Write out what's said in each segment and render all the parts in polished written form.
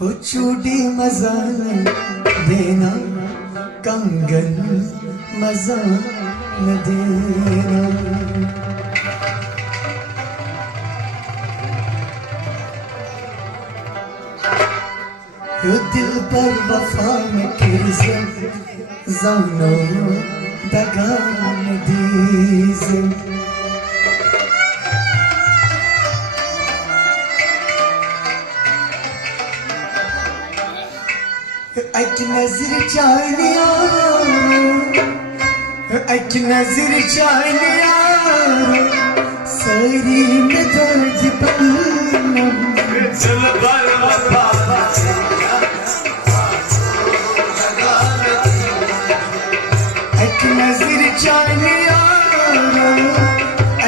हो चूड़ी मजा देना, कंगन मजा न देना। हो दिल पर वफा में किसे जानो दगा न दीजे। एक नजर चाहनिया, एक नजर चाहनिया, सारी में दर्द पलना। चल बर वफा एक नजर चाहनिया,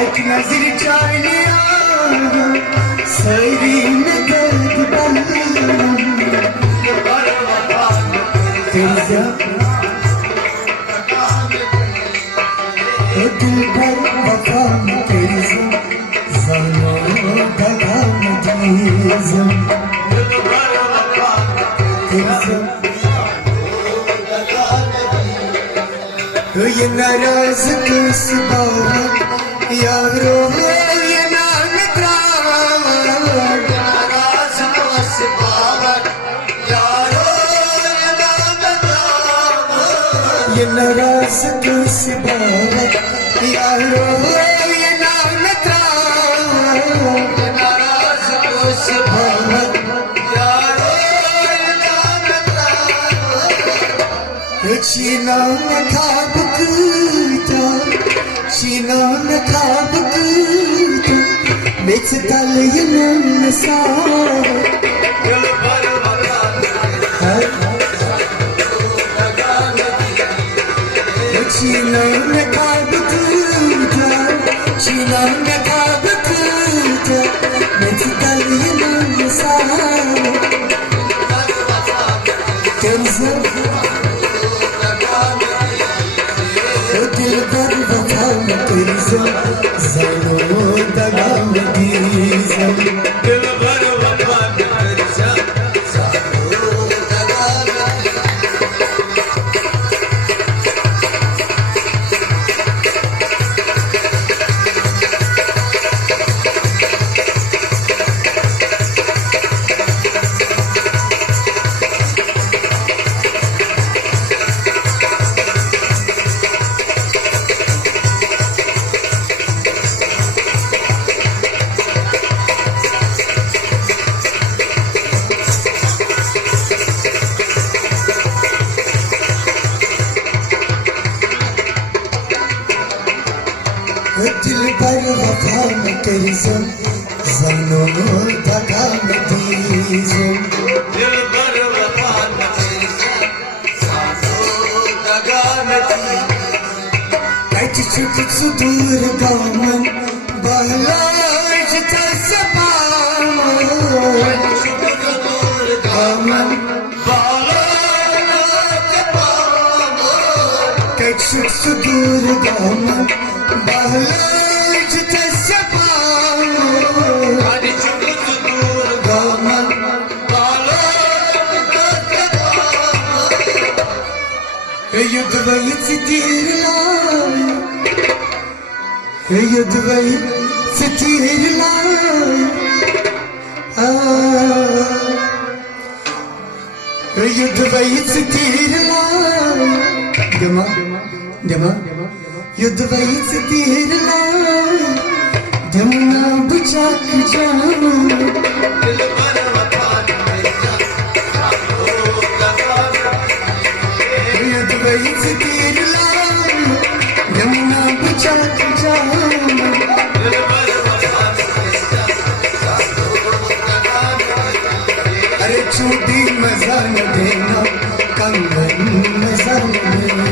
एक नजर चाहनिया, सारी में दर्द पलना। दिल भर वफा में तेरी जानो दगा न दीजे। दिल भर वफा तेरी ये नाराज किस बात यारो, ये नाम नाराज किस बात यारो, ये नाराज किस बात यारो, ये नाम नाराज किस बात यारो, ये नाम चीना में खाब कूटा, चीना में खाब कूटा, बेच तल ये मन सा। चीना में खाब कूटा, चीना में खाब कूटा, बेच तल ये मन सा। दिल भर वफा में तेरी जानो दगा न दीजे। दिल भर वफा में तेरी जानो दगा न दिल पर वफा में तेरी जानो दगा न दीजे। दिल पर वफा में तेरी जानो दगा न दीजे। कच छुट सुदूर गामन बहलाज तसबामन, सुदूर गामन बहलाज तसबामन, कच सुदूर गामन बहलाज तसबामन, सुदूर गामन बहलाज तसबामन। युद्ध वैच तीर लाए, युद्ध वैच तीर लाए, युद्ध वैच तीर लाए, जमा जमा युद्ध वैच तीर लाए, जमुना बुझा के जाऊं। दिल भर वफा में युद्ध वैच तीर लाए, जमुना बुझा के जाऊं। दिल भर वफा में अरे चूड़ी मजा न देना, कंगन मजा न देना।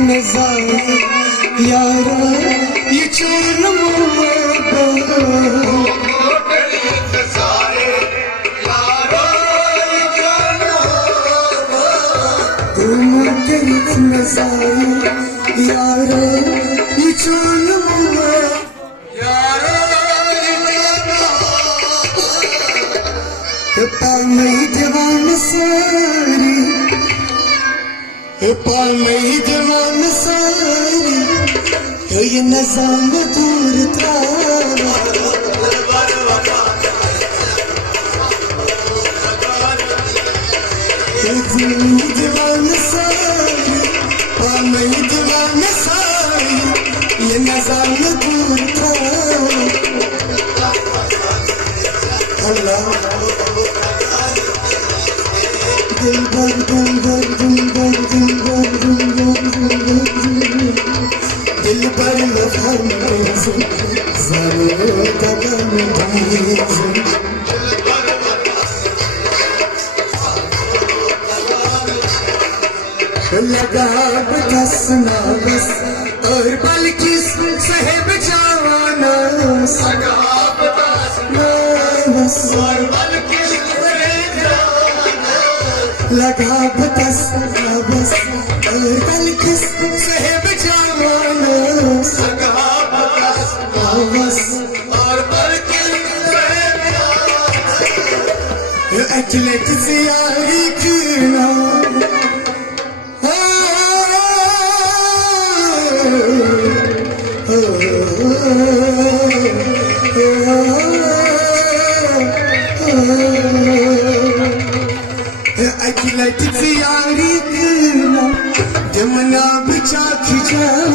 नजारे यारा ये चोर नजारे यारा ये चोर पालई जवान सारी पालई जवान सारी ये नजाम दूर था जवान सारी पालई जवान सारी ये नजाम दूर था अल्लाह दिल भर दिल भर लफन ज़रूर कदम लगा बसना बस और बल्किस साहिब जवाना लगा बसना बस और बल्किस लगा बस बस और बल्किस साहिब जवाना लगा बस और बल्किस साहिब जवाना एथलेट ज़ियारी क्यों अखिलत ज़ियारी करना जमुना बिचा खिंचा